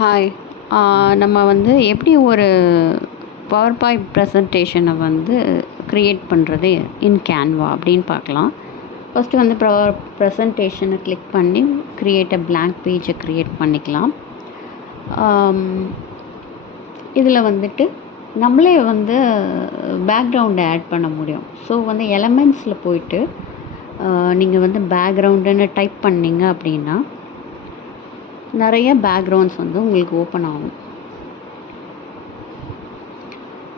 Hi. நம்ம வந்து எப்படி ஒரு பவர் பாயிண்ட் ப்ரெசன்டேஷனை வந்து க்ரியேட் பண்ணுறது இன் கேன்வா அப்படின்னு பார்க்கலாம். ஃபஸ்ட்டு வந்து ப்ரெசன்டேஷனை கிளிக் பண்ணி க்ரியேட் அ blank பேஜை க்ரியேட் பண்ணிக்கலாம். இதில் வந்துட்டு நம்மளே வந்து பேக்ரவுண்டை ஆட் பண்ண முடியும். ஸோ வந்து எலமெண்ட்ஸில் போயிட்டு நீங்கள் வந்து பேக்ரவுண்டுன்னு டைப் பண்ணிங்க அப்படின்னா நிறைய பேக்ரவுண்ட்ஸ் வந்து உங்களுக்கு ஓப்பன் ஆகும்.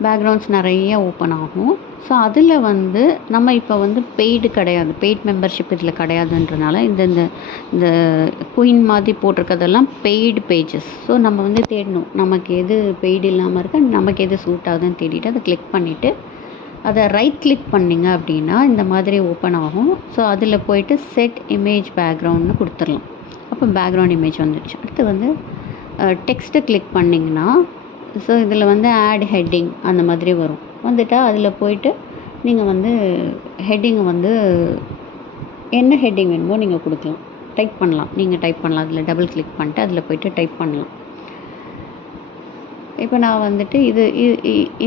பேக்ரவுண்ட்ஸ் நிறைய ஓப்பன் ஆகும். ஸோ அதில் வந்து நம்ம இப்போ வந்து பெய்டு கிடையாது, பெய்ட் மெம்பர்ஷிப் இதில் கிடையாதுன்றனால இந்த இந்த இந்த குயின் மாதிரி போட்டிருக்கிறதெல்லாம் பெய்டு பேஜஸ். ஸோ நம்ம வந்து தேடணும், நமக்கு எது பெய்டு இல்லாமல் இருக்கு, நமக்கு எது சூட் ஆகுதுன்னு தேடிட்டு அதை கிளிக் பண்ணிவிட்டு அதை ரைட் கிளிக் பண்ணிங்க அப்படின்னா இந்த மாதிரி ஓப்பன் ஆகும். ஸோ அதில் போயிட்டு செட் இமேஜ் பேக்ரவுண்ட்னு கொடுத்துடலாம். அப்போ பேக்ரவுண்ட் இமேஜ் வந்துடுச்சு. அடுத்து வந்து டெக்ஸ்ட்டை கிளிக் பண்ணிங்கன்னா ஸோ இதில் வந்து ஆட் ஹெட்டிங் அந்த மாதிரி வரும். வந்துட்டால் அதில் போயிட்டு நீங்கள் வந்து ஹெட்டிங்கை வந்து என்ன ஹெட்டிங் வேணுமோ நீங்கள் கொடுக்கலாம், டைப் பண்ணலாம். நீங்கள் டைப் பண்ணலாம், அதில் டபுள் கிளிக் பண்ணிட்டு அதில் போய்ட்டு டைப் பண்ணலாம். இப்போ நான் வந்துட்டு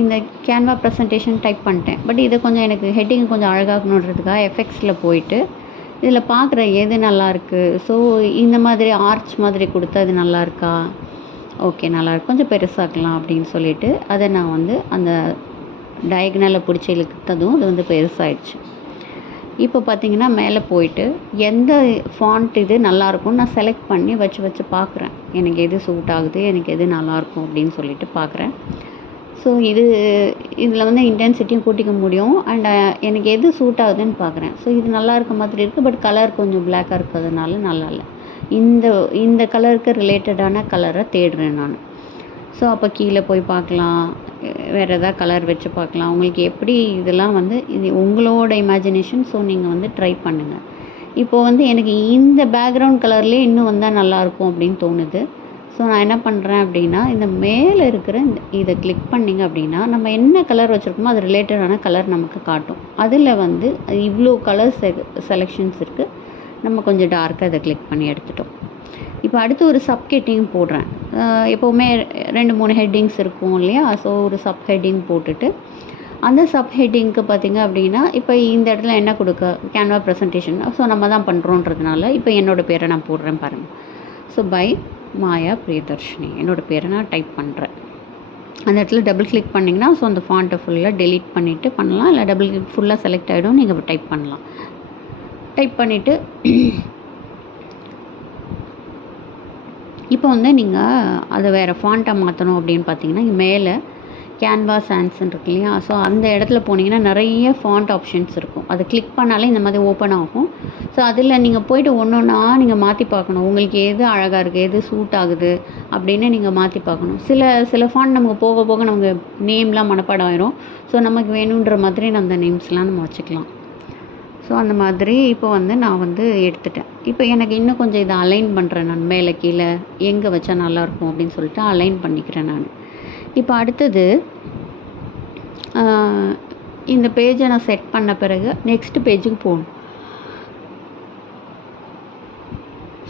இந்த கேன்வா ப்ரெசன்டேஷன் டைப் பண்ணிட்டேன். பட் இதை கொஞ்சம் எனக்கு ஹெட்டிங் கொஞ்சம் அழகாகணுன்றதுக்காக எஃபெக்ட்ஸில் போயிட்டு இதில் பார்க்குற எது நல்லாயிருக்கு, ஸோ இந்த மாதிரி ஆர்ச் மாதிரி கொடுத்தா அது நல்லா இருக்கா, ஓகே நல்லாயிருக்கு, கொஞ்சம் பெருசாக்கலாம் அப்படின்னு சொல்லிவிட்டு அதை நான் வந்து அந்த டயக்னலில் பிடிச்சி இழுத்ததும் அது வந்து பெருசாகிடுச்சு. இப்போ பார்த்தீங்கன்னா மேலே போயிட்டு எந்த ஃபாண்ட் இது நல்லாயிருக்கும்னு நான் செலக்ட் பண்ணி வச்சு பார்க்குறேன். எனக்கு எது சூட் ஆகுது, எனக்கு எது நல்லாயிருக்கும் அப்படின்னு சொல்லிட்டு பார்க்குறேன். ஸோ இதில் வந்து இன்டென்சிட்டியும் கூட்டிக்க முடியும். அண்ட் எனக்கு எது சூட் ஆகுதுன்னு பார்க்குறேன். ஸோ இது நல்லா இருக்க மாதிரி இருக்குது, பட் கலர் கொஞ்சம் பிளாக்காக இருக்கிறதுனால நல்லா இல்லை. இந்த கலருக்கு ரிலேட்டடான கலரை தேடுறேன் நான். ஸோ அப்போ கீழே போய் பார்க்கலாம், வேறு எதாவது கலர் வச்சு பார்க்கலாம். உங்களுக்கு எப்படி இதெல்லாம் வந்து இது உங்களோட இமேஜினேஷன். ஸோ நீங்கள் வந்து ட்ரை பண்ணுங்கள். இப்போது வந்து எனக்கு இந்த பேக்ரவுண்ட் கலர்லேயே இன்னும் வந்தால் நல்லாயிருக்கும் அப்படின்னு தோணுது. ஸோ நான் என்ன பண்ணுறேன் அப்படின்னா இந்த மேலே இருக்கிற இதை கிளிக் பண்ணிங்க அப்படின்னா நம்ம என்ன கலர் வச்சுருக்கோமோ அது ரிலேட்டடான கலர் நமக்கு காட்டும். அதில் வந்து இவ்வளோ கலர் செலெக்ஷன்ஸ் இருக்குது. நம்ம கொஞ்சம் டார்க்காக அதை கிளிக் பண்ணி எடுத்துட்டோம். இப்போ அடுத்து ஒரு சப் ஹெட்டிங் போடுறேன். எப்போவுமே 2-3 ஹெட்டிங்ஸ் இருக்கும் இல்லையா? ஸோ ஒரு சப் ஹெட்டிங் போட்டுட்டு அந்த சப் ஹெட்டிங்க்கு பார்த்திங்க அப்படின்னா இப்போ இந்த இடத்துல என்ன கொடுக்க கேன்வா ப்ரெசன்டேஷன், ஸோ நம்ம தான் பண்ணுறோன்றதுனால இப்போ என்னோடய பேரை நான் போடுறேன் பாருங்கள். ஸோ பை மாயா பிரியதர்ஷினி என்னோடய பேரை நான் டைப் பண்ணுறேன். அந்த இடத்துல டபுள் கிளிக் பண்ணிங்கன்னா ஸோ அந்த ஃபாண்ட்டை ஃபுல்லாக டெலீட் பண்ணிவிட்டு பண்ணலாம், இல்லை டபுள் கிளிக் ஃபுல்லாக செலக்ட் ஆகிடும், நீங்கள் டைப் பண்ணலாம். டைப் பண்ணிவிட்டு இப்போ வந்து நீங்கள் அதை வேறு ஃபாண்ட்டாக மாற்றணும் அப்படின்னு பார்த்தீங்கன்னா இங்கே மேலே கேன்வா சான்ஸ்ன்னு இருக்கு இல்லையா? ஸோ அந்த இடத்துல போனீங்கன்னா நிறைய ஃபாண்ட் ஆப்ஷன்ஸ் இருக்கும். அதை கிளிக் பண்ணாலே இந்த மாதிரி ஓப்பன் ஆகும். ஸோ அதில் நீங்கள் போய்ட்டு ஒன்று ஒன்றா நீங்கள் மாற்றி பார்க்கணும். உங்களுக்கு எது அழகாக இருக்குது, எது சூட் ஆகுது அப்படின்னு நீங்கள் மாற்றி பார்க்கணும். சில ஃபாண்ட் நமக்கு போக போக நமக்கு நேம்லாம் மனப்பாடம் ஆயிரும். ஸோ நமக்கு வேணுன்ற மாதிரி அந்த நேம்ஸ்லாம் நம்ம வச்சுக்கலாம். ஸோ அந்த மாதிரி இப்போ வந்து நான் வந்து எடுத்துட்டேன். இப்போ எனக்கு இன்னும் கொஞ்சம் இதை அலைன் பண்ணுறேன். நான் மேலே கீழே எங்கே வச்சா நல்லாயிருக்கும் அப்படின்னு சொல்லிட்டு அலைன் பண்ணிக்கிறேன் நான். இப்போ அடுத்தது இந்த பேஜை நான் செட் பண்ண பிறகு நெக்ஸ்ட் பேஜுக்கு போகணும்.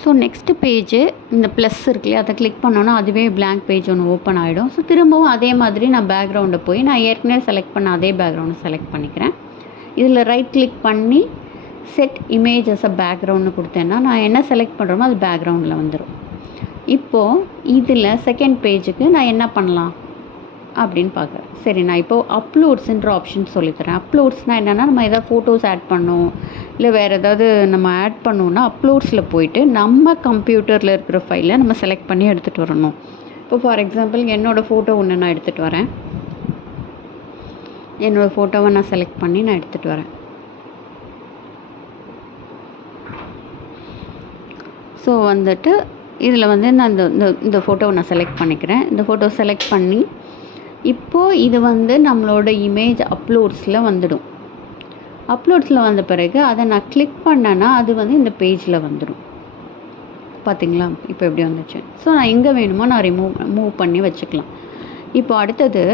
ஸோ நெக்ஸ்ட்டு பேஜு இந்த ப்ளஸ் இருக்கு இல்லையா? அதை கிளிக் பண்ணோன்னா அதுவே blank பேஜ் ஒன்று ஓப்பன் ஆகிடும். ஸோ திரும்பவும் அதே மாதிரி நான் பேக்ரவுண்டை போய் நான் ஏற்கனவே செலக்ட் பண்ண அதே பேக்ரவுண்டை செலக்ட் பண்ணிக்கிறேன். இதில் ரைட் கிளிக் பண்ணி செட் இமேஜ் அஸ் அ பேக்ரவுண்ட்னு கொடுத்தேன்னா நான் என்ன செலக்ட் பண்ணுறோமோ அது பேக்ரவுண்டில் வந்துடும். இப்போது இதில் செகண்ட் பேஜுக்கு நான் என்ன பண்ணலாம் அப்படின்னு பார்க்குறேன். சரி, நான் இப்போது அப்லோட்ஸுன்ற ஆப்ஷன் சொல்லித்தரேன். அப்லோட்ஸ்னால் என்னென்னா நம்ம எதாவது ஃபோட்டோஸ் ஆட் பண்ணணும், இல்லை வேறு ஏதாவது நம்ம ஆட் பண்ணோன்னா அப்லோட்ஸில் போயிட்டு நம்ம கம்ப்யூட்டரில் இருக்கிற ஃபைலை நம்ம செலக்ட் பண்ணி எடுத்துகிட்டு வரணும். இப்போ ஃபார் எக்ஸாம்பிள் என்னோடய ஃபோட்டோ ஒன்று நான் எடுத்துகிட்டு வரேன். என்னோடய ஃபோட்டோவை நான் செலக்ட் பண்ணி நான் எடுத்துகிட்டு வரேன். ஸோ வந்துட்டு இதில் வந்து நான் இந்த ஃபோட்டோவை நான் செலக்ட் பண்ணிக்கிறேன். இந்த ஃபோட்டோ செலக்ட் பண்ணி இப்போது இது வந்து நம்மளோட இமேஜ் அப்லோட்ஸில் வந்துடும். அப்லோட்ஸில் வந்த பிறகு அதை நான் கிளிக் பண்ணேன்னா அது வந்து இந்த பேஜில் வந்துடும். பார்த்திங்களா இப்போ எப்படி வந்துச்சு? ஸோ நான் எங்கே வேணுமோ நான் மூவ் பண்ணி வச்சுக்கலாம். இப்போ அடுத்தது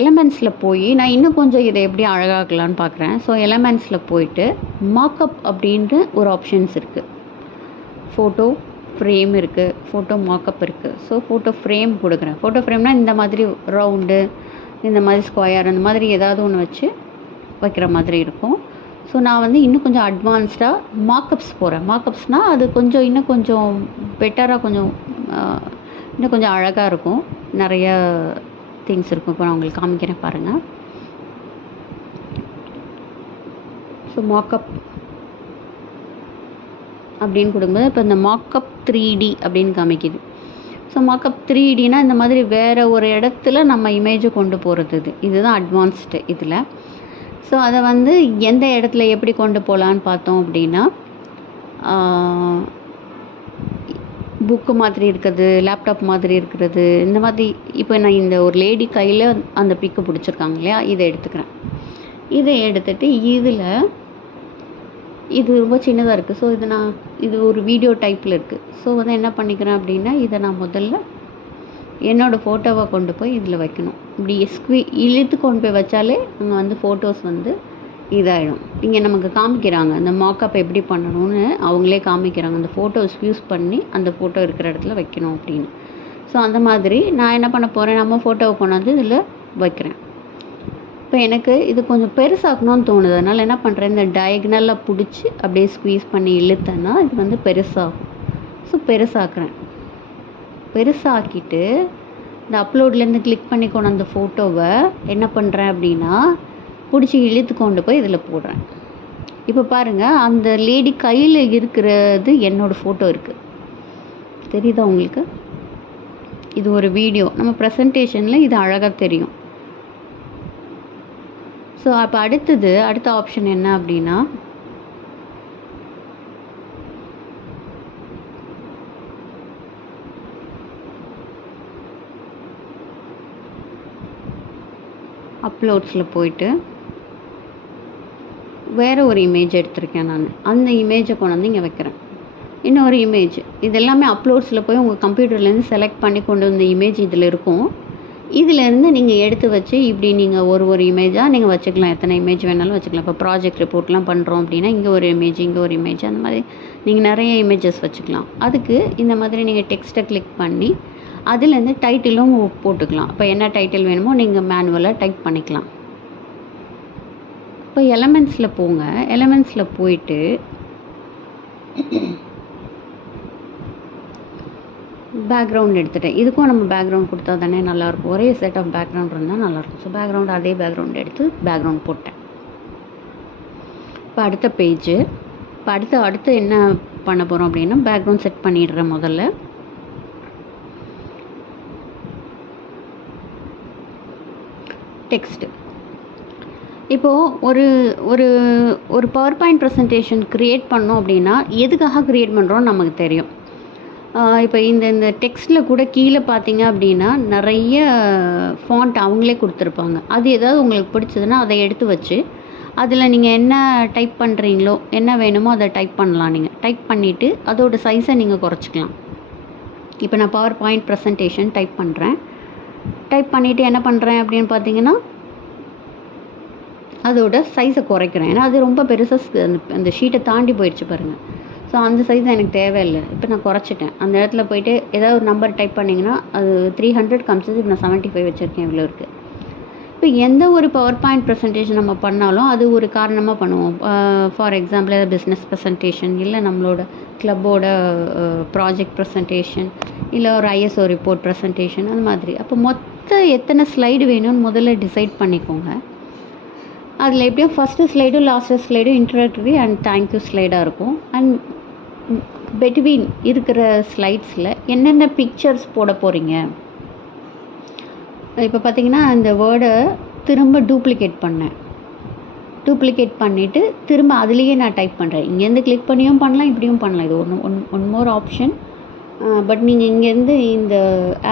எலமெண்ட்ஸில் போய் நான் இன்னும் கொஞ்சம் இதை எப்படி அழகாக்கலான்னு பார்க்குறேன். ஸோ எலமெண்ட்ஸில் போயிட்டு மார்க்கப் அப்படின்ட்டு ஒரு ஆப்ஷன்ஸ் இருக்குது. ஃபோட்டோ ஃப்ரேம் இருக்குது, ஃபோட்டோ மாக்கப் இருக்குது. ஸோ ஃபோட்டோ ஃப்ரேம் கொடுக்குறேன். ஃபோட்டோ ஃப்ரேம்னால் இந்த மாதிரி ரவுண்டு, இந்த மாதிரி ஸ்கொயர், அந்த மாதிரி ஏதாவது ஒன்று வச்சு வைக்கிற மாதிரி இருக்கும். ஸோ நான் வந்து இன்னும் கொஞ்சம் அட்வான்ஸ்டாக மாக்கப்ஸ் போகிறேன். மாக்கப்ஸ்னால் அது கொஞ்சம் இன்னும் கொஞ்சம் பெட்டராக, கொஞ்சம் இன்னும் கொஞ்சம் அழகாக இருக்கும். நிறைய திங்ஸ் இருக்கும். இப்போ நான் உங்களுக்கு காமிக்கிறேன் பாருங்கள். ஸோ மாக்கப் அப்படின்னு கொடுக்கும்போது இப்போ இந்த மாக்கப் 3D அப்படின்னு காமிக்குது. ஸோ மாக்கப் 3Dனா இந்த மாதிரி வேறு ஒரு இடத்துல நம்ம இமேஜை கொண்டு போகிறது. இதுதான் அட்வான்ஸ்டு இதில். ஸோ அதை வந்து எந்த இடத்துல எப்படி கொண்டு போகலான்னு பார்த்தோம் அப்படின்னா, புக்கு மாதிரி இருக்கிறது, லேப்டாப் மாதிரி இருக்கிறது, இந்த மாதிரி. இப்போ நான் இந்த ஒரு லேடி கையில் அந்த பிக்கு பிடிச்சிருக்காங்க இல்லையா, இதை எடுத்துக்கிறேன். இதை எடுத்துகிட்டு இதில் இது ரொம்ப சின்னதாக இருக்குது. ஸோ இது ஒரு வீடியோ டைப்பில் இருக்குது. ஸோ வந்து என்ன பண்ணிக்கிறேன் அப்படின்னா, இதை நான் முதல்ல என்னோடய ஃபோட்டோவை கொண்டு போய் இதில் வைக்கணும். இப்படி இழுத்து கொண்டு போய் வச்சாலே அங்கே வந்து ஃபோட்டோஸ் வந்து இதாகிடும். இங்கே நமக்கு காமிக்கிறாங்க அந்த மாக்கப் எப்படி பண்ணணும்னு அவங்களே காமிக்கிறாங்க. அந்த ஃபோட்டோஸ் யூஸ் பண்ணி அந்த ஃபோட்டோ இருக்கிற இடத்துல வைக்கணும் அப்படின்னு. ஸோ அந்த மாதிரி நான் என்ன பண்ண போகிறேன், நம்ம ஃபோட்டோவை கொண்டாந்து இதில் வைக்கிறேன். இப்போ எனக்கு இது கொஞ்சம் பெருசாக்கணும்னு தோணுது. அதனால் என்ன பண்ணுறேன், இந்த டயக்னலாக பிடிச்சி அப்படியே ஸ்குவீஸ் பண்ணி இழுத்தேன்னா இது வந்து பெருசாகும். ஸோ பெருசாக்குறேன். பெருசாக்கிட்டு இந்த அப்லோட்லேருந்து கிளிக் பண்ணி கொண்டு அந்த ஃபோட்டோவை என்ன பண்ணுறேன் அப்படின்னா, பிடிச்சி இழுத்து கொண்டு போய் இதில் போடுறேன். இப்போ பாருங்கள், அந்த லேடி கையில் இருக்கிறது என்னோடய ஃபோட்டோ இருக்குது. தெரியுதா உங்களுக்கு? இது ஒரு வீடியோ. நம்ம ப்ரெசன்டேஷனில் இது அழகாக தெரியும். ஸோ அப்போ அடுத்த ஆப்ஷன் என்ன அப்படின்னா, அப்லோட்ஸில் போயிட்டு வேறு ஒரு இமேஜ் எடுத்திருக்கேன் நான். அந்த இமேஜை கொண்டு வந்து இங்கே வைக்கிறேன். இன்னொரு இமேஜ். இது எல்லாமே அப்லோட்ஸில் போய் உங்கள் கம்ப்யூட்டர்லேருந்து செலக்ட் பண்ணி கொண்டு வந்த இமேஜ் இதில் இருக்கும். இதிலேருந்து நீங்கள் எடுத்து வச்சு இப்படி நீங்கள் ஒரு இமேஜாக நீங்கள் வச்சுக்கலாம். எத்தனை இமேஜ் வேணாலும் வச்சுக்கலாம். இப்போ ப்ராஜெக்ட் ரிப்போர்ட்லாம் பண்ணுறோம் அப்படின்னா இங்கே ஒரு இமேஜ், இங்கே ஒரு இமேஜ், அந்த மாதிரி நீங்கள் நிறைய இமேஜஸ் வச்சுக்கலாம். அதுக்கு இந்த மாதிரி நீங்கள் டெக்ஸ்ட்டை கிளிக் பண்ணி அதுலேருந்து டைட்டிலும் போட்டுக்கலாம். இப்போ என்ன டைட்டில் வேணுமோ நீங்கள் மேனுவலாக டைப் பண்ணிக்கலாம். இப்போ எலமெண்ட்ஸில் போங்க. எலமெண்ட்ஸில் போயிட்டு பேக்ரவுண்ட் எடுத்துகிட்டேன். இதுக்கும் நம்ம பேக்ரவுண்ட் கொடுத்தா தானே நல்லாயிருக்கும். ஒரே செட் ஆஃப் பேக்ரவுண்ட் இருந்தால் நல்லாயிருக்கும். ஸோ பேக்ரவுண்ட் அதே பேக்ரவுண்ட் எடுத்து பேக்ரவுண்ட் போட்டேன். இப்போ அடுத்த பேஜு. இப்போ அடுத்து என்ன பண்ண போகிறோம் அப்படின்னா, பேக்ரவுண்ட் செட் பண்ணிடுறேன் முதல்ல. டெக்ஸ்ட்டு. இப்போது ஒரு ஒரு ஒரு பவர் பாயிண்ட் ப்ரெசன்டேஷன் க்ரியேட் பண்ணோம் அப்படின்னா எதுக்காக க்ரியேட் பண்ணுறோன்னு நமக்கு தெரியும். இப்போ இந்த டெக்ஸ்ட்டில் கூட கீழே பார்த்தீங்க அப்படின்னா நிறைய ஃபாண்ட் அவங்களே கொடுத்துருப்பாங்க. அது ஏதாவது உங்களுக்கு பிடிச்சதுன்னா அதை எடுத்து வச்சு அதில் நீங்கள் என்ன டைப் பண்ணுறீங்களோ, என்ன வேணுமோ அதை டைப் பண்ணலாம். நீங்கள் டைப் பண்ணிவிட்டு அதோட சைஸை நீங்கள் குறைச்சிக்கலாம். இப்போ நான் பவர் பாயிண்ட் ப்ரெசன்டேஷன் டைப் பண்ணுறேன். டைப் பண்ணிவிட்டு என்ன பண்ணுறேன் அப்படின்னு பார்த்தீங்கன்னா, அதோட சைஸை குறைக்கிறேன். ஏன்னா அது ரொம்ப பெருசாக அந்த ஷீட்டை தாண்டி போயிடுச்சு பாருங்கள். ஸோ அந்த சைஸ் எனக்கு தேவையில்லை. இப்போ நான் குறைச்சிட்டேன். அந்த இடத்துல போய்ட்டு ஏதாவது ஒரு நம்பர் டைப் பண்ணிங்கன்னா அது 300 காமிச்சது. இப்போ நான் 75 வச்சுருக்கேன். இவ்வளோ இருக்குது. இப்போ எந்த ஒரு பவர் பாயிண்ட் ப்ரெசன்டேஷன் நம்ம பண்ணாலும் அது ஒரு காரணமாக பண்ணுவோம். ஃபார் எக்ஸாம்பிள் ஏதாவது பிஸ்னஸ் ப்ரெசன்டேஷன், இல்லை நம்மளோட கிளப்போட ப்ராஜெக்ட் ப்ரெசன்டேஷன், இல்லை ஒரு ISO ரிப்போர்ட் ப்ரெசன்டேஷன், அந்த மாதிரி. அப்போ மொத்தம் எத்தனை ஸ்லைடு வேணும்னு முதல்ல டிசைட் பண்ணிக்கோங்க. அதில் எப்படியும் ஃபஸ்ட்டு ஸ்லைடும் லாஸ்ட்டு ஸ்லைடும் இன்ட்ரோடக்டரி அண்ட் தேங்க்யூ ஸ்லைடாக இருக்கும். அண்ட் பெட்வீன் இருக்கிற ஸ்லைட்ஸில் என்னென்ன பிக்சர்ஸ் போட போகிறீங்க. இப்போ பார்த்தீங்கன்னா இந்த வேர்டை திரும்ப டூப்ளிகேட் பண்ணிவிட்டு திரும்ப அதுலேயே நான் டைப் பண்ணுறேன். இங்கேருந்து கிளிக் பண்ணியும் பண்ணலாம், இப்படியும் பண்ணலாம். இது ஒன் மோர் ஆப்ஷன். பட் நீங்கள் இங்கேருந்து இந்த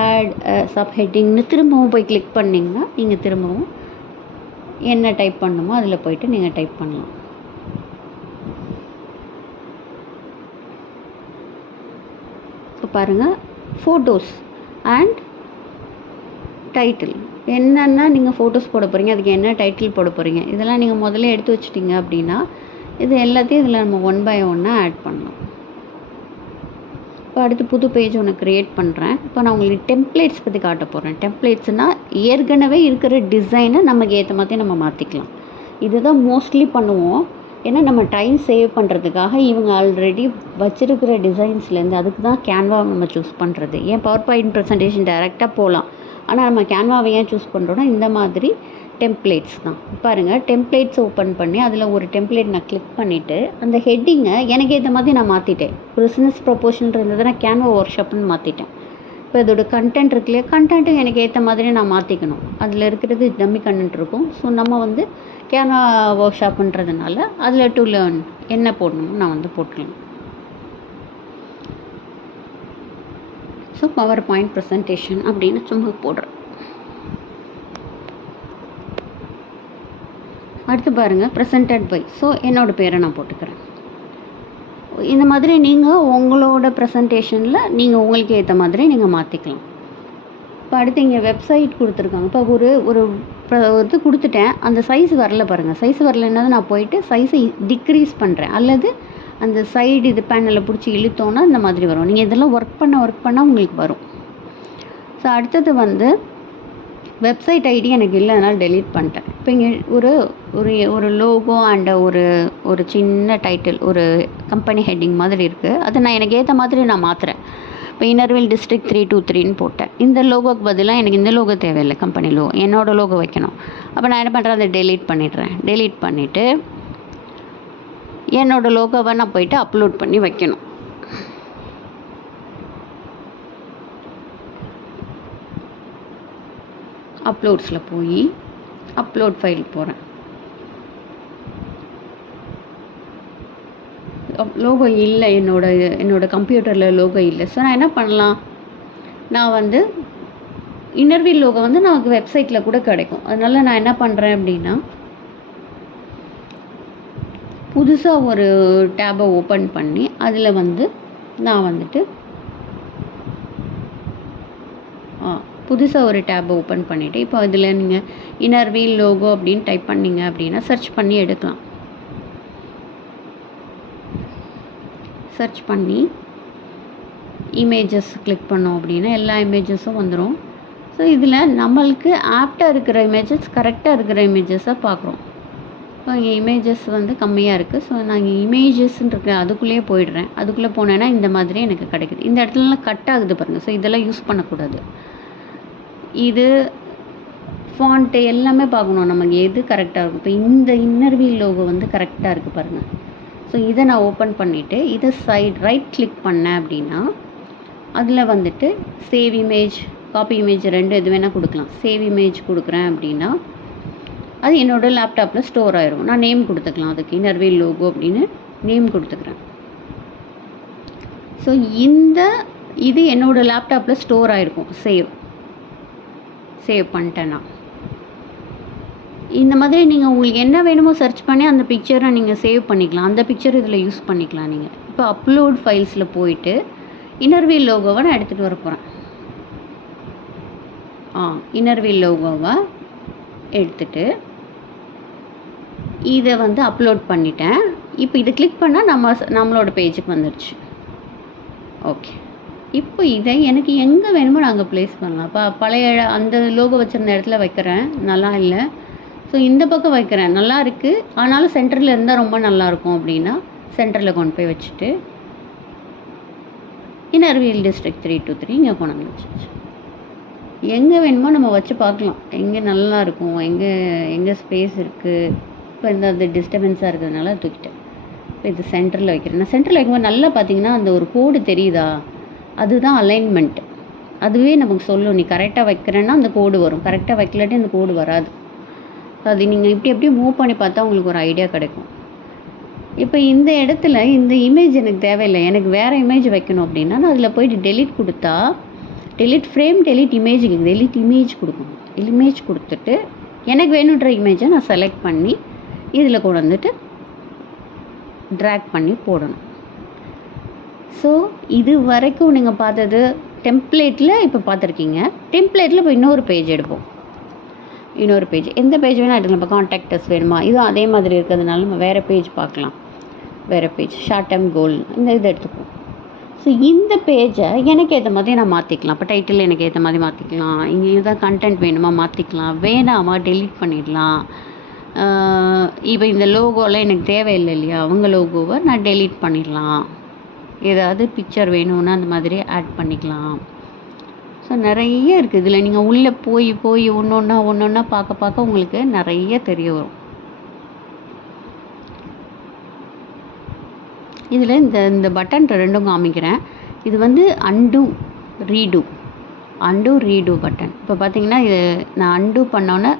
ஆட் சப் ஹெட்டிங்னு திரும்பவும் போய் கிளிக் பண்ணிங்கன்னா நீங்கள் திரும்பவும் என்ன டைப் பண்ணணுமோ அதில் போய்ட்டு நீங்கள் டைப் பண்ணலாம். இப்போ பாருங்கள், ஃபோட்டோஸ் அண்ட் டைட்டில். என்னென்னா நீங்கள் ஃபோட்டோஸ் போட போகிறீங்க, அதுக்கு என்ன டைட்டில் போட போகிறீங்க, இதெல்லாம் நீங்கள் முதல்ல எடுத்து வச்சிட்டிங்க அப்படின்னா இது எல்லாத்தையும் இதில் நம்ம 1 by 1 ஆட் பண்ணலாம். இப்போ அடுத்து புது பேஜ் ஒன்று க்ரியேட் பண்ணுறேன். இப்போ நான் உங்களுக்கு டெம்ப்ளேட்ஸ் பற்றி காட்ட போகிறேன். டெம்ப்ளேட்ஸ்னால் ஏற்கனவே இருக்கிற டிசைனை நமக்கு ஏற்ற மாதிரி நம்ம மாற்றிக்கலாம். இதுதான் மோஸ்ட்லி பண்ணுவோம். ஏன்னா நம்ம டைம் சேவ் பண்ணுறதுக்காக இவங்க ஆல்ரெடி வச்சுருக்கிற டிசைன்ஸ்லேருந்து அதுக்கு தான் கேன்வா நம்ம சூஸ் பண்ணுறது. ஏன் பவர் பாயிண்ட் ப்ரெசன்டேஷன் டைரெக்டாக போகலாம், ஆனால் நம்ம கேன்வாவை ஏன் சூஸ் பண்ணுறோன்னா இந்த மாதிரி டெம்ப்ளேட்ஸ் தான். பாருங்கள், டெம்ப்ளேட்ஸ் ஓப்பன் பண்ணி அதில் ஒரு டெம்ப்ளேட் நான் கிளிக் பண்ணிவிட்டு அந்த ஹெட்டிங்கை எனக்கு ஏற்ற மாதிரி நான் மாற்றிட்டேன். பிஸ்னஸ் ப்ரொபோஷன் இருந்தது நான் கேன்வா ஒர்க் ஷாப்னு மாற்றிட்டேன். இப்போ இதோட கண்டென்ட் இருக்கு இல்லையா, கண்டென்ட்டு எனக்கு ஏற்ற மாதிரி நான் மாற்றிக்கணும். அதில் இருக்கிறது டம்மி கண்டென்ட் இருக்கும். ஸோ நம்ம வந்து கேன்வா ஒர்க் ஷாப்புன்றதுனால அதில் டு லேர்ன் என்ன போடணுமோ நான் வந்து போட்டுக்கலாம். ஸோ பவர் பாயிண்ட் ப்ரெசன்டேஷன் அப்படின்னு சும்மா போடுறேன். அடுத்து பாருங்கள், ப்ரெசென்டட் பை. ஸோ என்னோடய பேரை நான் போட்டுக்கிறேன். இந்த மாதிரி நீங்கள் உங்களோட ப்ரெசன்டேஷனில் நீங்கள் உங்களுக்கு ஏற்ற மாதிரி நீங்கள் மாற்றிக்கலாம். இப்போ அடுத்து இங்கே வெப்சைட் கொடுத்துருக்காங்க. இப்போ ஒரு இது கொடுத்துட்டேன், அந்த சைஸ் வரல பாருங்கள். சைஸ் வரலன்னது நான் போயிட்டு சைஸை டிக்ரீஸ் பண்ணுறேன், அல்லது அந்த சைடு இது பேனலில் பிடிச்சி இழுத்தோன்னா இந்த மாதிரி வரும். நீங்கள் இதெல்லாம் ஒர்க் பண்ண உங்களுக்கு வரும். ஸோ அடுத்தது வந்து வெப்சைட் ஐடி எனக்கு இல்லை, அதனால் டெலீட் பண்ணிட்டேன். இப்போ இங்கே ஒரு லோகோ அண்ட் ஒரு சின்ன டைட்டில், ஒரு கம்பெனி ஹெட்டிங் மாதிரி இருக்குது. அதை நான் எனக்கு ஏற்ற மாதிரி நான் மாற்றுறேன். இப்போ இன்னர்வில் டிஸ்ட்ரிக்ட் 323ன்னு போட்டேன். இந்த லோகோக்கு பதிலாக எனக்கு இந்த லோகோ தேவையில்லை, கம்பெனி லோகோ, என்னோடய லோகோ வைக்கணும். அப்போ நான் என்ன பண்ணுறேன், அதை டெலீட் பண்ணிடுறேன். டெலீட் பண்ணிவிட்டு என்னோடய லோகோவை நான் போயிட்டு அப்லோட் பண்ணி வைக்கணும். அப்லோட்ஸில் போய் அப்லோட் ஃபைல் போகிறேன். லோகோ இல்லை, என்னோட கம்ப்யூட்டரில் லோகோ இல்லை. ஸோ நான் என்ன பண்ணலாம், நான் வந்து இன்னர்வில் லோகோ வந்து நமக்கு வெப்சைட்டில் கூட கிடைக்கும். அதனால் நான் என்ன பண்ணுறேன் அப்படின்னா, புதுசாக ஒரு டேபை ஓப்பன் பண்ணி அதில் வந்து நான் வந்துட்டு புதுசாக ஒரு டேப் ஓப்பன் பண்ணிவிட்டு, இப்போ இதில் நீங்கள் இன்னர்வில் லோகோ அப்படின்னு டைப் பண்ணிங்க அப்படின்னா சர்ச் பண்ணி எடுக்கலாம். சர்ச் பண்ணி இமேஜஸ் கிளிக் பண்ணோம் அப்படின்னா எல்லா இமேஜஸும் வந்துடும். ஸோ இதில் நம்மளுக்கு ஆப்டாக இருக்கிற இமேஜஸ், கரெக்டாக இருக்கிற இமேஜஸாக பார்க்குறோம். இப்போ இங்கே இமேஜஸ் வந்து கம்மியாக இருக்குது. ஸோ நான் இங்கே இமேஜஸ்ன்னு இருக்க அதுக்குள்ளேயே போயிடுறேன். அதுக்குள்ளே போனேன்னா இந்த மாதிரி எனக்கு கிடைக்குது. இந்த இடத்துலலாம் கட் ஆகுது பாருங்கள். ஸோ இதெல்லாம் யூஸ் பண்ணக்கூடாது. இது ஃபாண்ட்டு எல்லாமே பார்க்கணும் நமக்கு எது கரெக்டாக இருக்கும். இப்போ இந்த இன்னர்வில் லோகோ வந்து கரெக்டாக இருக்குது பாருங்கள். ஸோ இதை நான் ஓப்பன் பண்ணிவிட்டு இதை ரைட் கிளிக் பண்ணேன் அப்படின்னா அதில் வந்துட்டு சேவ் இமேஜ், காப்பி இமேஜ் ரெண்டு எது வேணால் கொடுக்கலாம். சேவ் இமேஜ் கொடுக்குறேன் அப்படின்னா அது என்னோடய லேப்டாப்பில் ஸ்டோர் ஆயிரும். நான் நேம் கொடுத்துக்கலாம், அதுக்கு இன்னர்வில் லோகோ அப்படின்னு நேம் கொடுத்துக்கிறேன். ஸோ இது என்னோடய லேப்டாப்பில் ஸ்டோர் ஆகிருக்கும். சேவ் பண்ணிட்டேன்னா இந்த மாதிரி நீங்கள் உங்களுக்கு என்ன வேணுமோ சர்ச் பண்ணி அந்த பிக்சரை நீங்கள் சேவ் பண்ணிக்கலாம். அந்த பிக்சர் இதில் யூஸ் பண்ணிக்கலாம் நீங்கள். இப்போ அப்லோட் ஃபைல்ஸில் போயிட்டு இன்னர்வில் லோகோவை நான் எடுத்துகிட்டு வர போகிறேன். இன்னர்வில் லோகோவை எடுத்துகிட்டு இதை வந்து அப்லோட் பண்ணிட்டேன். இப்போ இதை கிளிக் பண்ணால் நம்மளோட பேஜுக்கு வந்துடுச்சு. ஓகே, இப்போ இதை எனக்கு எங்கே வேணுமோ நான் அங்கே ப்ளேஸ் பண்ணலாம். இப்போ பழைய அந்த லோகோ வச்சுருந்த இடத்துல வைக்கிறேன், நல்லா இல்லை. ஸோ இந்த பக்கம் வைக்கிறேன், நல்லா இருக்குது. ஆனாலும் சென்டரில் இருந்தால் ரொம்ப நல்லாயிருக்கும் அப்படின்னா சென்டரில் கொண்டு போய் வச்சுட்டு இன்னர்வில் டிஸ்ட்ரிக்ட் 323 இங்கே கொண்டு வச்சு எங்கே வேணுமோ நம்ம வச்சு பார்க்கலாம். எங்கே நல்லா இருக்கும், எங்கே ஸ்பேஸ் இருக்குது. இப்போ இந்த டிஸ்டர்பன்ஸாக இருக்கிறதுனால தூக்கிட்டேன். இப்போ இது சென்டரில் வைக்கிறேன். நான் சென்டரில் வைக்கும்போது நல்லா பார்த்தீங்கன்னா அந்த ஒரு கோடு தெரியுதா, அதுதான் அலைன்மெண்ட். அதுவே நமக்கு சொல்லும் நீ கரெக்டாக வைக்கிறேன்னா அந்த கோடு வரும், கரெக்டாக வைக்கலாட்டி அந்த கோடு வராது. அது நீங்கள் இப்படி மூவ் பண்ணி பார்த்தா உங்களுக்கு ஒரு ஐடியா கிடைக்கும். இப்போ இந்த இடத்துல இந்த இமேஜ் எனக்கு தேவையில்லை, எனக்கு வேறு இமேஜ் வைக்கணும் அப்படின்னா நான் அதில் போய்ட்டு டெலீட் கொடுத்தா டெலீட் ஃப்ரேம், டெலீட் இமேஜ் கொடுக்கணும். இமேஜ் கொடுத்துட்டு எனக்கு வேணுன்ற இமேஜை நான் செலக்ட் பண்ணி இதில் கொண்டு வந்துட்டு ட்ராக் பண்ணி போடணும். ஸோ இது வரைக்கும் நீங்கள் பார்த்தது டெம்ப்ளேட்டில் இப்போ பார்த்துருக்கீங்க. டெம்ப்ளேட்டில் இப்போ இன்னொரு பேஜ் எடுப்போம். இன்னொரு பேஜ் எந்த பேஜ் வேணால் எடுக்கலாம். இப்போ கான்டாக்டர்ஸ் வேணுமா, இதுவும் அதே மாதிரி இருக்கிறதுனால நம்ம வேறு பேஜ் பார்க்கலாம். வேறு பேஜ் ஷார்ட் டேர்ம் கோல் இந்த இதை எடுத்துக்குவோம். ஸோ ஸோ இந்த பேஜை எனக்கு ஏற்ற மாதிரி நான் மாற்றிக்கலாம். இப்போ டைட்டில் எனக்கு ஏற்ற மாதிரி மாற்றிக்கலாம், இங்கே எதாவது கண்டென்ட் வேணுமா மாற்றிக்கலாம், வேணாமா டெலீட் பண்ணிடலாம். இப்போ இந்த லோகோலாம் எனக்கு தேவையில்லை இல்லையா, அவங்க லோகோவை நான் டெலீட் பண்ணிடலாம். ஏதாவது பிக்சர் வேணும்னா அந்த மாதிரி ஆட் பண்ணிக்கலாம். ஸோ நிறைய இருக்குது இதில். நீங்கள் உள்ளே போய் போய் ஒன்று ஒன்றா பார்க்க உங்களுக்கு நிறைய தெரிய வரும். இதில் இந்த பட்டன் ரெண்டும் காமிக்கிறேன். இது வந்து அண்டு ரீடு பட்டன். இப்போ பார்த்தீங்கன்னா இது நான் அண்டு பண்ணோன்னே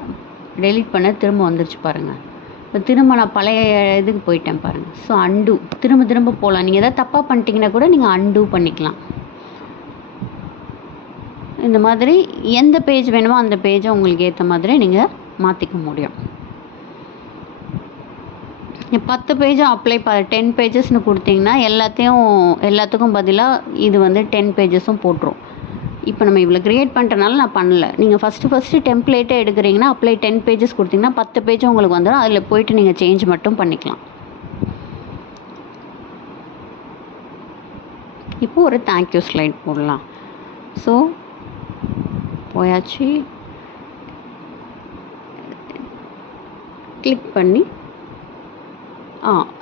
டெலீட் பண்ண திரும்ப வந்துருச்சு பாருங்கள். இப்போ திரும்ப நான் பழைய இதுக்கு போயிட்டேன் பாருங்கள். ஸோ அண்டு திரும்ப போகலாம். நீங்கள் எதாவது தப்பாக பண்ணிட்டீங்கன்னா கூட நீங்கள் அண்டு பண்ணிக்கலாம். இந்த மாதிரி எந்த பேஜ் வேணுமோ அந்த பேஜை உங்களுக்கு ஏற்ற மாதிரி நீங்கள் மாற்றிக்க முடியும். 10 பேஜும் அப்ளை 10 பேஜஸ்னு கொடுத்தீங்கன்னா எல்லாத்துக்கும் பதிலாக இது வந்து 10 பேஜஸும் போட்டுரும். இப்போ நம்ம இவ்வளோ க்ரியேட் பண்ணுறனால நான் பண்ணல. நீங்கள் ஃபஸ்ட்டு டெம்ப்ளேட்டே எடுக்கிறீங்கன்னா அப்ளை 10 பேஜஸ் கொடுத்தீங்கன்னா 10 பேஜும் உங்களுக்கு வந்துடும். அதில் போய்ட்டு நீங்கள் சேஞ்ச் மட்டும் பண்ணிக்கலாம். இப்போ ஒரு தேங்க்யூ ஸ்லைட் போடலாம். ஸோ போயாச்சு, கிளிக் பண்ணி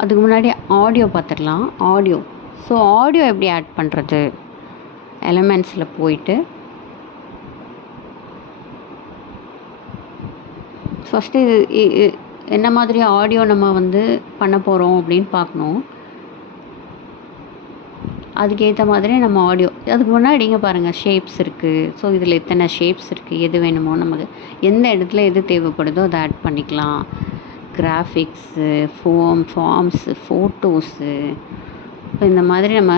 அதுக்கு முன்னாடி ஆடியோ பார்த்துடலாம். ஸோ ஆடியோ எப்படி ஆட் பண்ணுறது? எலமெண்ட்ஸில் போயிட்டு ஃபஸ்ட்டு என்ன மாதிரி ஆடியோ நம்ம வந்து பண்ண போகிறோம் அப்படின்னு பார்க்கணும். அதுக்கேற்ற மாதிரி நம்ம ஆடியோ, அதுக்கு முன்னாடி இங்கே பாருங்கள் ஷேப்ஸ் இருக்குது. ஸோ இதில் எத்தனை ஷேப்ஸ் இருக்குது, எது வேணுமோ நமக்கு எந்த இடத்துல எது தேவைப்படுதோ அதை ஆட் பண்ணிக்கலாம். Graphics, forms, photos. இப்போ இந்த மாதிரி நம்ம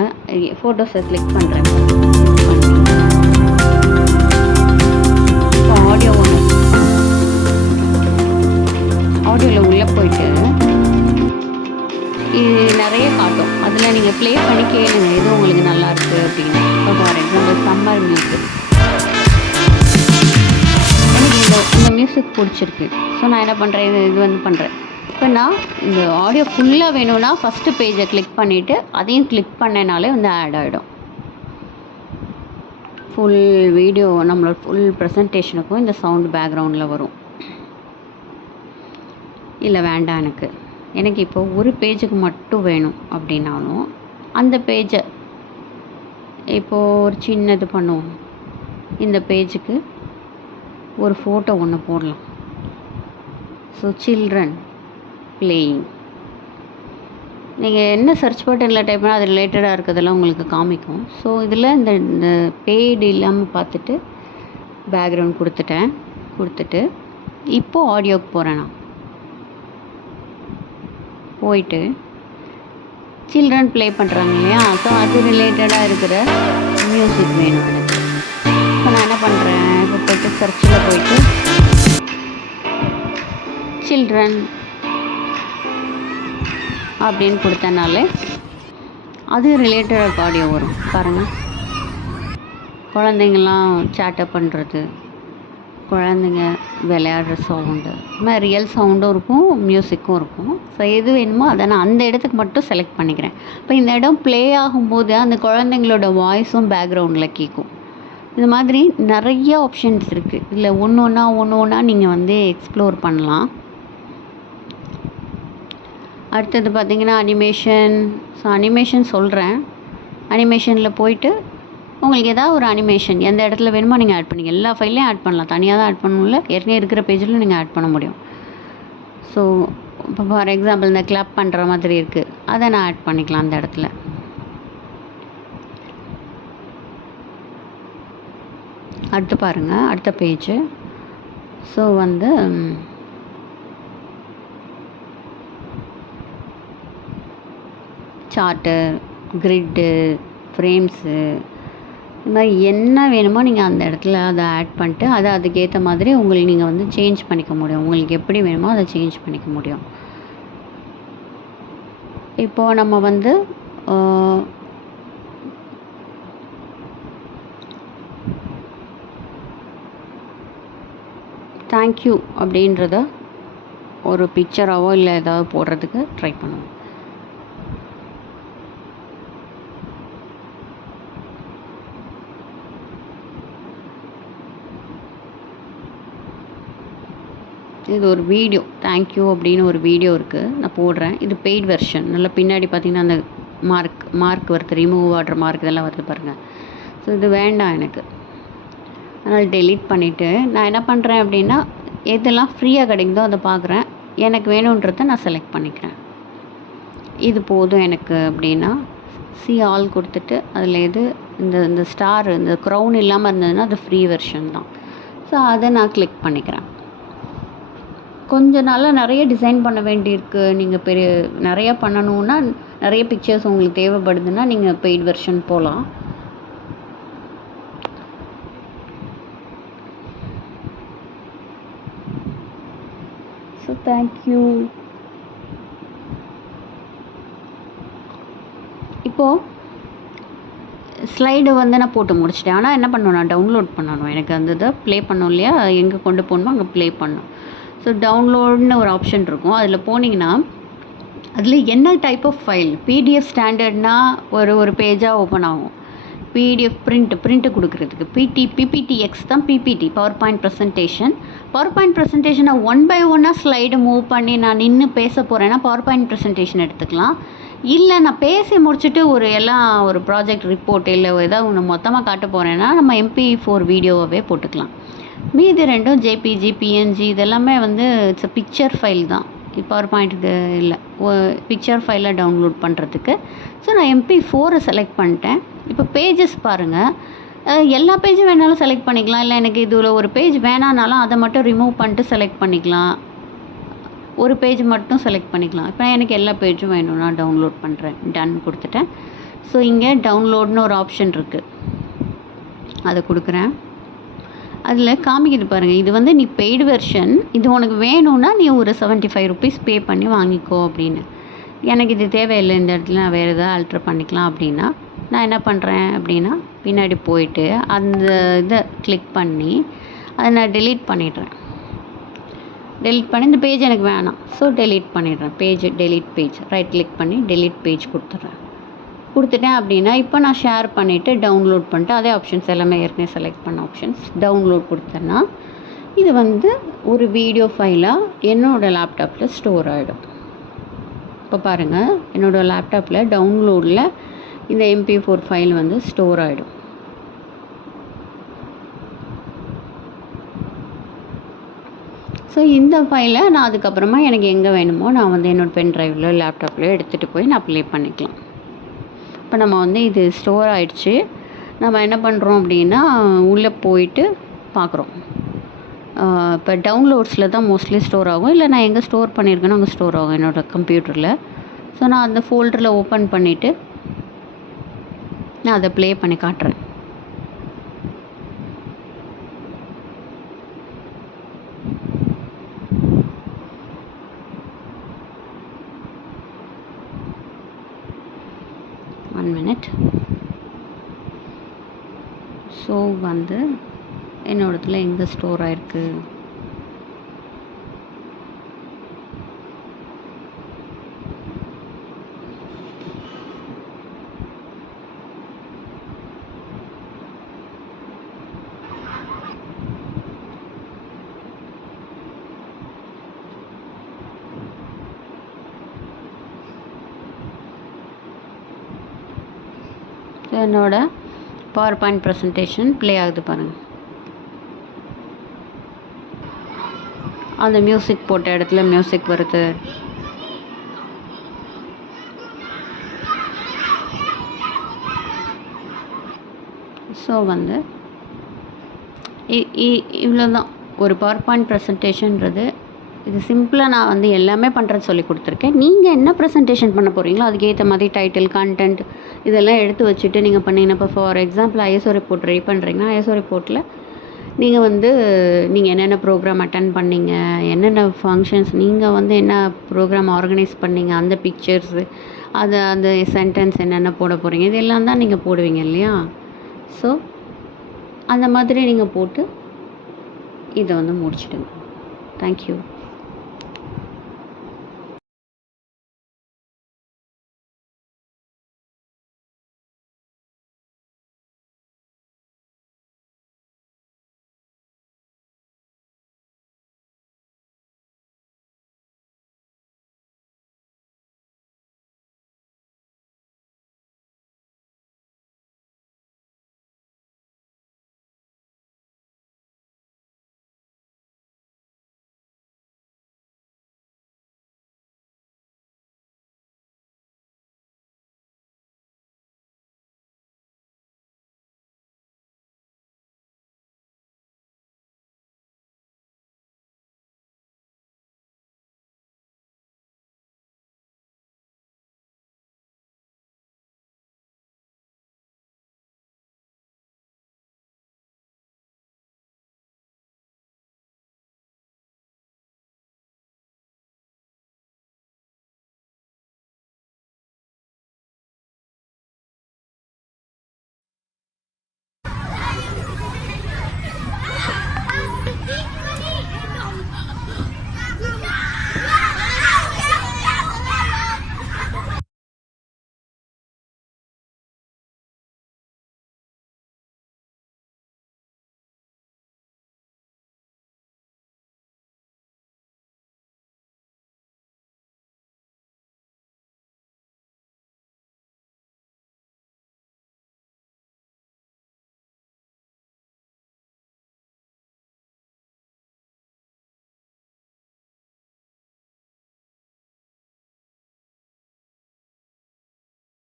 ஃபோட்டோஸை கிளிக் பண்ணுறேன். இப்போ ஆடியோவில் உள்ளே போயிட்டு இது நிறைய காட்டும். அதில் நீங்கள் ப்ளே பண்ணி கேளுங்க எது உங்களுக்கு நல்லாயிருக்கு அப்படின்னு. இப்போ ஃபார் எக்ஸாம்பிள் சம்மர் மியூசிக், எனக்கு இந்த மியூசிக் பிடிச்சிருக்கு. ஸோ நான் என்ன பண்ணுறேன், இது வந்து பண்ணுறேன். இப்போ நான் இந்த ஆடியோ ஃபுல்லாக வேணும்னா ஃபஸ்ட்டு பேஜை கிளிக் பண்ணிவிட்டு அதையும் கிளிக் பண்ணனாலே வந்து ஆட் ஆகிடும். ஃபுல் வீடியோ நம்மளோட ஃபுல் ப்ரெசன்டேஷனுக்கும் இந்த சவுண்ட் பேக்ரவுண்டில் வரும். இல்லை வேண்டாம் எனக்கு இப்போ ஒரு பேஜுக்கு மட்டும் வேணும் அப்படின்னாலும் அந்த பேஜை இப்போது ஒரு சின்னது பண்ணுவோம். இந்த பேஜுக்கு ஒரு ஃபோட்டோ ஒன்று போடலாம். ஸோ சில்ட்ரன் பிளேயிங், நீங்கள் என்ன சர்ச் பட்டனில் டைப் பண்ணால் அது ரிலேட்டடாக இருக்கிறதெல்லாம் உங்களுக்கு காமிக்கும். ஸோ இதில் இந்த பெய்டு இல்லாமல் பார்த்துட்டு பேக்ரவுண்ட் கொடுத்துட்டு இப்போது ஆடியோக்கு போகிறேன். நான் போயிட்டு சில்ட்ரன் ப்ளே பண்ணுறாங்க இல்லையா, ஸோ அது ரிலேட்டடாக இருக்கிற மியூசிக் வேணும் எனக்கு. இப்போ நான் என்ன பண்ணுறேன், இப்போ போய்ட்டு சர்ச்சில் போயிட்டு சில்ட்ரன் அப்படின்னு கொடுத்தனாலே அது ரிலேட்டட் ஆடியோ வரும் பாருங்கள். குழந்தைங்கள்லாம் சேட்டப் பண்ணுறது, குழந்தைங்க விளையாடுற சவுண்டு, இது மாதிரி ரியல் சவுண்டும் இருக்கும், மியூசிக்கும் இருக்கும். ஸோ எது வேணுமோ அதை நான் அந்த இடத்துக்கு மட்டும் செலக்ட் பண்ணிக்கிறேன். இப்போ இந்த இடம் ப்ளே ஆகும்போது அந்த குழந்தைங்களோட வாய்ஸும் பேக்ரவுண்டில் கேட்கும். இந்த மாதிரி நிறைய ஆப்ஷன்ஸ் இருக்குது. இதில் ஒன்று ஒன்றா நீங்கள் வந்து எக்ஸ்ப்ளோர் பண்ணலாம். அடுத்தது பார்த்திங்கன்னா அனிமேஷன். ஸோ அனிமேஷன் சொல்கிறேன். அனிமேஷனில் போயிட்டு உங்களுக்கு ஏதாவது ஒரு அனிமேஷன் எந்த இடத்துல வேணுமோ நீங்கள் ஆட் பண்ணிங்க. எல்லா ஃபைல்லையும் ஆட் பண்ணலாம், தனியாக தான் ஆட் பண்ணணும்ல, ஏற்கனவே இருக்கிற பேஜில் நீங்கள் ஆட் பண்ண முடியும். ஸோ இப்போ ஃபார் எக்ஸாம்பிள் இந்த கிளாப் பண்ணுற மாதிரி இருக்குது, அதை நான் ஆட் பண்ணிக்கலாம் அந்த இடத்துல. அடுத்து பாருங்கள் அடுத்த பேஜு. ஸோ வந்து சார்ட்டு, கிரிட்டு, ஃப்ரேம்ஸு, இது மாதிரி என்ன வேணுமோ நீங்கள் அந்த இடத்துல அதை ஆட் பண்ணிட்டு அதை அதுக்கேற்ற மாதிரி உங்களுக்கு நீங்கள் வந்து சேஞ்ச் பண்ணிக்க முடியும். உங்களுக்கு எப்படி வேணுமோ அதை சேஞ்ச் பண்ணிக்க முடியும். இப்போது நம்ம வந்து தேங்க்யூ அப்படின்றத ஒரு பிக்சராகவோ இல்லை ஏதாவது போடுறதுக்கு ட்ரை பண்ணுவோம். இது ஒரு வீடியோ, தேங்க்யூ அப்படின்னு ஒரு வீடியோ இருக்குது, நான் போடுறேன். இது பெய்ட் வெர்ஷன். நல்லா பின்னாடி பார்த்தீங்கன்னா அந்த மார்க் வருது, ரிமூவ் ஆர்டர் மார்க் இதெல்லாம் வருது பாருங்கள். ஸோ இது வேண்டாம் எனக்கு, அதனால் டெலீட் பண்ணிவிட்டு நான் என்ன பண்ணுறேன் அப்படின்னா, எதெல்லாம் ஃப்ரீயாக கிடைக்குதோ அதை பார்க்குறேன். எனக்கு வேணுன்றதை நான் செலக்ட் பண்ணிக்கிறேன். இது போதும் எனக்கு அப்படின்னா சி ஆல் கொடுத்துட்டு அதில் எது இந்த ஸ்டார் இந்த க்ரௌன் இல்லாமல் இருந்ததுன்னா அது ஃப்ரீ வெர்ஷன் தான். ஸோ அதை நான் கிளிக் பண்ணிக்கிறேன். கொஞ்சம் நாளாக நிறைய டிசைன் பண்ண வேண்டியிருக்கு. நீங்கள் நிறையா பண்ணணுன்னா, நிறைய பிக்சர்ஸ் உங்களுக்கு தேவைப்படுதுன்னா நீங்கள் பெய்ட் வெர்ஷன் போகலாம். So thank you. இப்போது ஸ்லைடு வந்து நான் போட்டு முடிச்சிட்டேன். ஆனால் என்ன பண்ணணும், நான் டவுன்லோட் பண்ணணும். எனக்கு அந்த இதை ப்ளே பண்ணோம் இல்லையா, எங்கே கொண்டு போகணுமோ அங்கே ப்ளே பண்ணணும். ஸோ டவுன்லோடுன்னு ஒரு ஆப்ஷன் இருக்கும். அதில் போனீங்கன்னா அதில் என்ன டைப் ஆஃப் ஃபைல், பிடிஎஃப் ஸ்டாண்டர்ட்னால் ஒரு பேஜாக ஓப்பன் ஆகும். பிடிஎஃப் பிரிண்ட்டு கொடுக்குறதுக்கு பிபிடிஎக்ஸ் தான் பிபிடி, பவர் பாயிண்ட் ப்ரெசன்டேஷனை ஒன் பை ஒன்னாக ஸ்லைடு மூவ் பண்ணி நான் நின்று பேச போகிறேன்னா பவர் பாயிண்ட் ப்ரெசன்டேஷன் எடுத்துக்கலாம். இல்லை நான் பேசி முடிச்சுட்டு ஒரு ப்ராஜெக்ட் ரிப்போர்ட் இல்லை ஏதாவது ஒன்று மொத்தமாக காட்ட போகிறேன்னா நம்ம MP4 வீடியோவாகவே போட்டுக்கலாம். மீதி ரெண்டும் ஜேபிஜி, பிஎன்ஜி இதெல்லாமே வந்து இட்ஸ் பிக்சர் ஃபைல் தான். பவர் பாயிண்ட்டுக்கு இல்லை, பிக்சர் ஃபைலை டவுன்லோட் பண்ணுறதுக்கு. ஸோ நான் MP4 செலக்ட் பண்ணிட்டேன். இப்போ பேஜஸ் பாருங்கள், எல்லா பேஜும் வேணாலும் செலக்ட் பண்ணிக்கலாம். இல்லை எனக்கு இதில் ஒரு பேஜ் வேணானாலும் அதை மட்டும் ரிமூவ் பண்ணிட்டு செலக்ட் பண்ணிக்கலாம். ஒரு பேஜ் மட்டும் செலக்ட் பண்ணிக்கலாம். இப்போ எனக்கு எல்லா பேஜும் வேணும்னா டவுன்லோட் பண்ணுறேன், டன் கொடுத்துட்டேன். ஸோ இங்கே டவுன்லோட்னு ஒரு ஆப்ஷன் இருக்குது, அதை கொடுக்குறேன். அதில் காமிக்குது பாருங்கள், இது வந்து நீ பெய்டு வெர்ஷன், இது உனக்கு வேணும்னா நீ ஒரு 75 rupees பே பண்ணி வாங்கிக்கோ அப்படின்னு. எனக்கு இது தேவையில்லை, இந்த இடத்துல நான் வேறு எதாவது ஆல்ட்ரு பண்ணிக்கலாம் அப்படின்னா நான் என்ன பண்ணுறேன் அப்படின்னா, பின்னாடி போயிட்டு அந்த இதை கிளிக் பண்ணி அதை நான் டெலீட் பண்ணிடுறேன். டெலீட் பண்ணி இந்த பேஜ் எனக்கு வேணாம், ஸோ டெலீட் பண்ணிடுறேன். டெலீட் பேஜ் ரைட் கிளிக் பண்ணி டெலீட் பேஜ் கொடுத்துட்டேன் அப்படின்னா இப்போ நான் ஷேர் பண்ணிவிட்டு டவுன்லோட் பண்ணிட்டு அதே ஆப்ஷன்ஸ் எல்லாமே ஏற்கனவே செலக்ட் பண்ண ஆப்ஷன்ஸ் டவுன்லோட் கொடுத்தேன்னா இது வந்து ஒரு வீடியோ ஃபைலாக என்னோடய லேப்டாப்பில் ஸ்டோர் ஆகிடும். இப்போ பாருங்கள், என்னோடய லேப்டாப்பில் டவுன்லோடில் இந்த MP4 ஃபைல் வந்து ஸ்டோர் ஆகிடும். ஸோ இந்த ஃபைலை நான் அதுக்கப்புறமா எனக்கு எங்கே வேணுமோ நான் வந்து என்னோடய பென் ட்ரைவில் லேப்டாப்பில் எடுத்துகிட்டு போய் நான் ப்ளே பண்ணிக்கலாம். இப்போ நம்ம வந்து இது ஸ்டோர் ஆகிடுச்சு. நம்ம என்ன பண்ணுறோம் அப்படின்னா உள்ளே போயிட்டு பார்க்குறோம். இப்போ டவுன்லோட்ஸில் தான் மோஸ்ட்லி ஸ்டோர் ஆகும், இல்லை நான் எங்கே ஸ்டோர் பண்ணியிருக்கேனோ அங்கே ஸ்டோர் ஆகும் என்னோடய கம்ப்யூட்டரில். ஸோ நான் அந்த ஃபோல்டரில் ஓப்பன் பண்ணிவிட்டு நான் அதை ப்ளே பண்ணி காட்டுறேன். One minute. ஸோ வந்து என்னோடத்துல எங்கே ஸ்டோர் ஆகிருக்கு, என்னோட பவர் பாயிண்ட் ப்ரெசன்டேஷன் ப்ளே ஆகுது பாருங்கள். அந்த மியூசிக் போட்ட இடத்துல மியூசிக் வருது. ஸோ வந்து இவ்வளோ தான் ஒரு பவர் பாயிண்ட் ப்ரெசன்டேஷன்றது. இது சிம்பிளாக நான் வந்து எல்லாமே பண்ணுறது சொல்லி கொடுத்துருக்கேன். நீங்கள் என்ன ப்ரெசன்டேஷன் பண்ண போகிறீங்களோ அதுக்கேற்ற மாதிரி டைட்டில், கண்டென்ட் இதெல்லாம் எடுத்து வச்சுட்டு நீங்கள் பண்ணிங்கன்னா, இப்போ for example ISO report ready பண்ணுறீங்கன்னா ISO ரிப்போர்ட்டில் நீங்கள் வந்து நீங்கள் என்னென்ன ப்ரோக்ராம் அட்டன் பண்ணீங்க, என்னென்ன ஃபங்க்ஷன்ஸ் நீங்கள் வந்து என்ன ப்ரோக்ராம் ஆர்கனைஸ் பண்ணீங்க, அந்த பிக்சர்ஸு அந்த சென்டென்ஸ் என்னென்ன போட போகிறீங்க, இதெல்லாம் தான் நீங்கள் போடுவீங்க இல்லையா. ஸோ அந்த மாதிரி நீங்கள் போட்டு இதை வந்து முடிச்சிடுங்க. தேங்க்யூ.